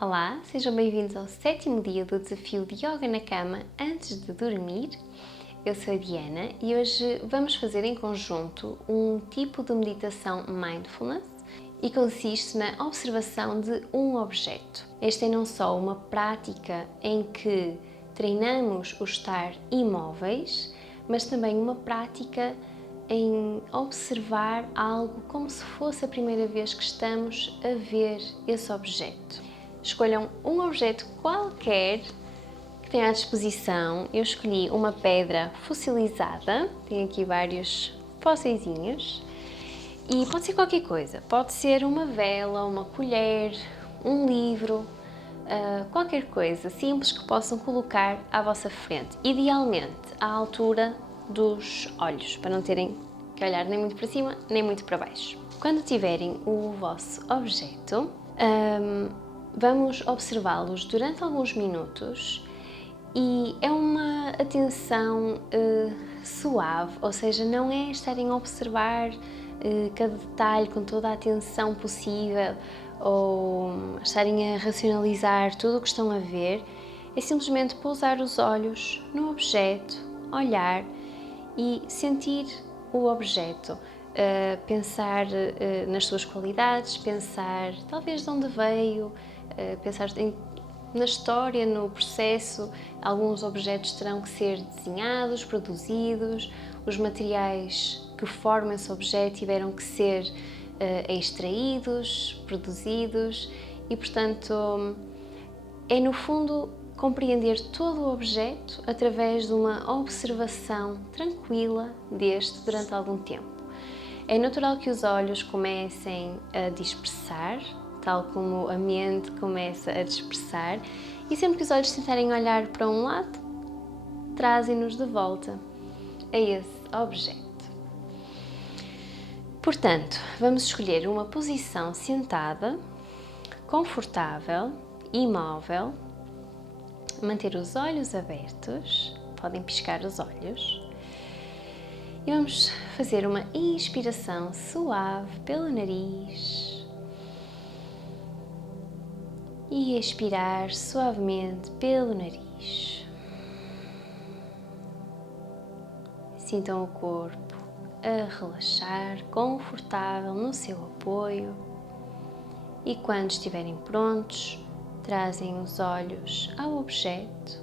Olá, sejam bem-vindos ao 7º dia do desafio de Yoga na Cama antes de dormir. Eu sou a Diana e hoje vamos fazer em conjunto um tipo de meditação mindfulness e consiste na observação de um objeto. Esta é não só uma prática em que treinamos o estar imóveis, mas também uma prática em observar algo como se fosse a primeira vez que estamos a ver esse objeto. Escolham um objeto qualquer que tenha à disposição. Eu escolhi uma pedra fossilizada, tem aqui vários fóssilzinhos, e pode ser qualquer coisa, pode ser uma vela, uma colher, um livro, qualquer coisa simples que possam colocar à vossa frente, idealmente à altura dos olhos, para não terem que olhar nem muito para cima nem muito para baixo. Quando tiverem o vosso objeto, vamos observá-los durante alguns minutos e é uma atenção suave, ou seja, não é estarem a observar cada detalhe com toda a atenção possível ou estarem a racionalizar tudo o que estão a ver, é simplesmente pousar os olhos no objeto, olhar e sentir o objeto. Pensar nas suas qualidades, pensar talvez de onde veio, pensar na história, no processo. Alguns objetos terão que ser desenhados, produzidos, os materiais que formam esse objeto tiveram que ser extraídos, produzidos e, portanto, é no fundo compreender todo o objeto através de uma observação tranquila deste durante algum tempo. É natural que os olhos comecem a dispersar, tal como a mente começa a dispersar, e sempre que os olhos tentarem olhar para um lado, trazem-nos de volta a esse objeto. Portanto, vamos escolher uma posição sentada, confortável, imóvel, manter os olhos abertos, podem piscar os olhos, e vamos fazer uma inspiração suave pelo nariz e expirar suavemente pelo nariz. Sintam o corpo a relaxar, confortável no seu apoio, e quando estiverem prontos, trazem os olhos ao objeto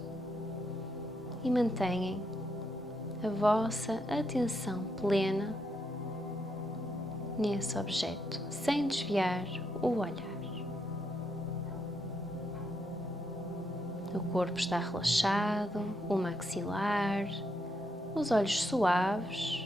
e mantenham a vossa atenção plena nesse objeto, sem desviar o olhar. O corpo está relaxado, o maxilar, os olhos suaves.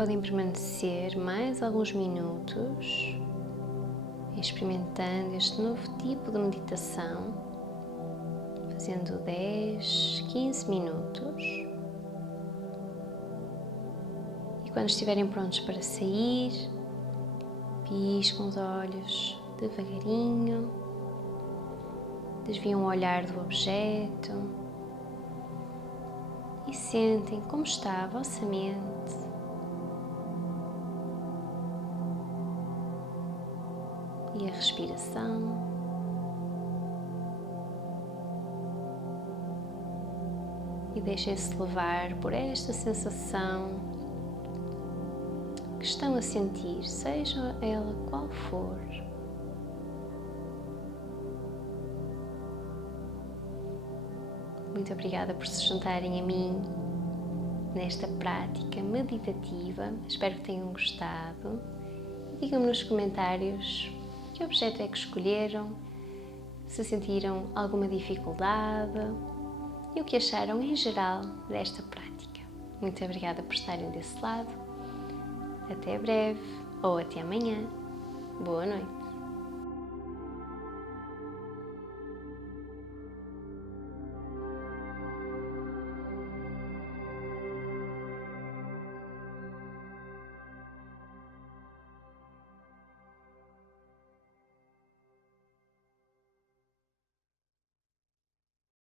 Podem permanecer mais alguns minutos experimentando este novo tipo de meditação, fazendo 10, 15 minutos. E quando estiverem prontos para sair, piscam os olhos devagarinho, desviam o olhar do objeto e sentem como está a vossa mente. E a respiração. E deixem-se levar por esta sensação que estão a sentir, seja ela qual for. Muito obrigada por se juntarem a mim nesta prática meditativa. Espero que tenham gostado. Digam-me nos comentários que objeto é que escolheram, se sentiram alguma dificuldade e o que acharam em geral desta prática. Muito obrigada por estarem desse lado. Até breve ou até amanhã. Boa noite.